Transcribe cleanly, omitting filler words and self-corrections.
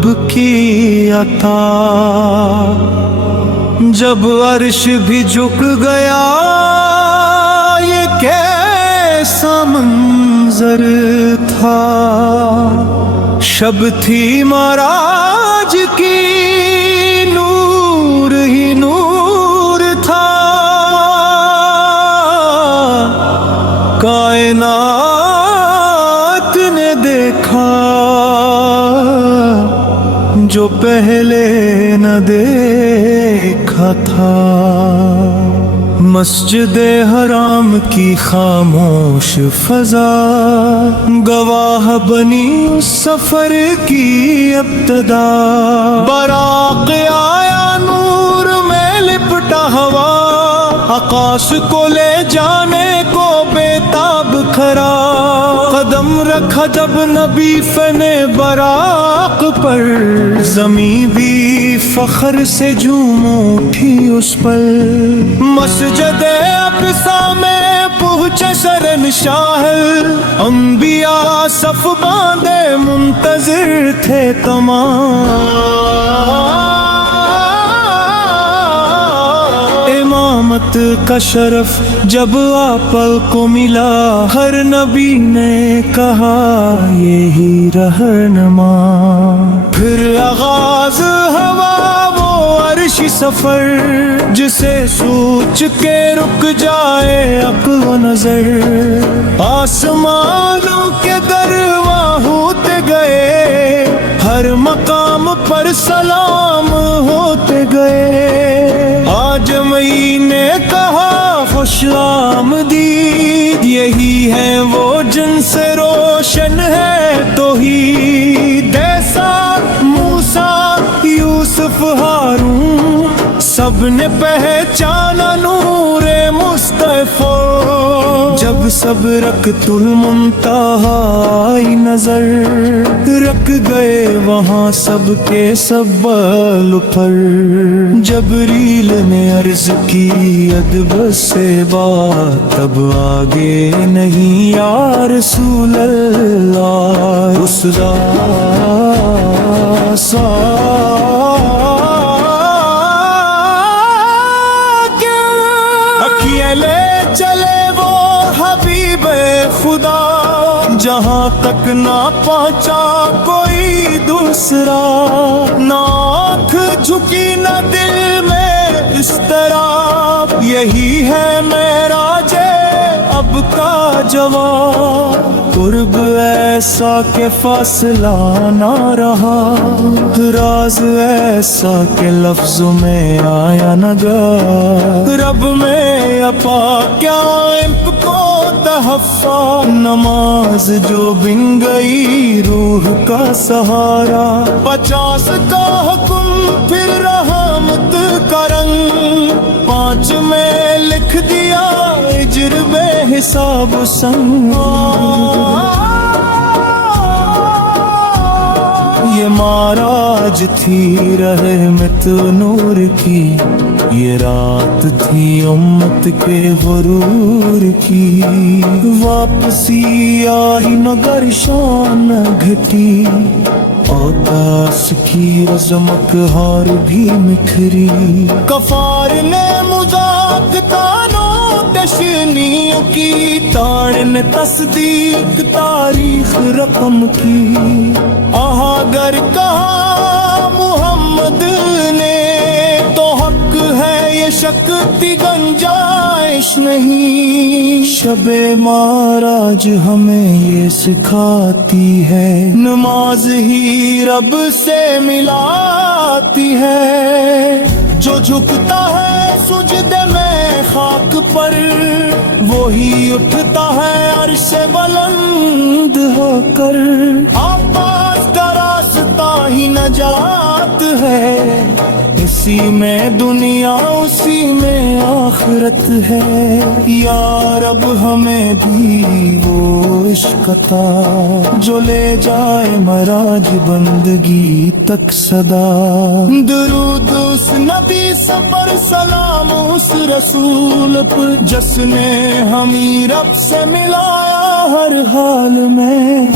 رب کی عطا، جب عرش بھی جھک گیا یہ کیسا منظر تھا، شب تھی معراج کی نور ہی نور تھا، کائنات نے دیکھا جو پہلے نہ دیکھا تھا، مسجد حرام کی خاموش فضا گواہ بنی اس سفر کی ابتدا، براق آیا نور میں لپٹا ہوا، آکاش کو لے جانے کو بےتاب کھڑا، قدم رکھا جب نبی فن براق پر، زمین بھی فخر سے جھوم اٹھی اس پر، مسجد اقصی میں پہنچے شہنشاہ، انبیاء صف باندھے منتظر تھے تمام، امامت کا شرف جب آپ کو ملا، ہر نبی نے کہا یہی رہنما، پھر آغاز ہوا وہ عرشی سفر، جسے سوچ کے رک جائے عقل و نظر، آسمانوں کے درواں ہوتے گئے، ہر مقام پر سلام ہوتے گئے، آج مئی نے کہا خوش آمدید، یہی ہے وہ جن سے روشن ہے توحید، ایسا موسیٰ یوسف ہارون سب نے پہچانا نور مصطفیٰ، جب سب رکت المنتہا آئی نظر، رکھ گئے وہاں سب کے سب بال پر، جبریل نے عرض کی ادب سے بات، تب آگے نہیں یا رسول اللہ، اس اکیلے چلے وہ حبیب خدا، جہاں تک نہ پہنچا کوئی دوسرا، نہ آنکھ جھکی نہ دل میں اضطراب، یہی ہے معراج اب کا جواب، قرب ایسا کہ فاصلہ نہ رہا، راز ایسا کہ لفظوں میں آیا نہ گا، رب میں اپا کیا امپ کو تحفہ، نماز جو بن گئی روح کا سہارا، 50 کا حکم پھر رحمت کا رنگ، 5 میں لکھ دیا اجر بے حساب سنگ، یہ معراج تھی رحمت نور کی، یہ رات تھی امت کے غرور کی، واپسی آئی مگر شان گھٹی، اوتاس کی عظمت ہار بھی نکھری، کفار نے مذاق تانوں تشنیوں کی، تاڑ نے تصدیق تاریخ رقم کی، اگر کہا محمد نے تو حق ہے یہ شکتی گنجائش نہیں، شب معراج ہمیں یہ سکھاتی ہے، نماز ہی رب سے ملاتی ہے، جو جھکتا ہے سجدے میں خاک پر، وہی اٹھتا ہے عرش بلند ہو کر، آپاس کا راستہ ہی نجات ہے، اسی میں دنیا اسی میں آخرت ہے، یا رب ہمیں بھی وہ عشق عطا، جو لے جائے معراج بندگی تک صدا، درود اس نبی پر، سلام اس رسول پر، جس نے ہمیں رب سے ملایا ہر حال میں،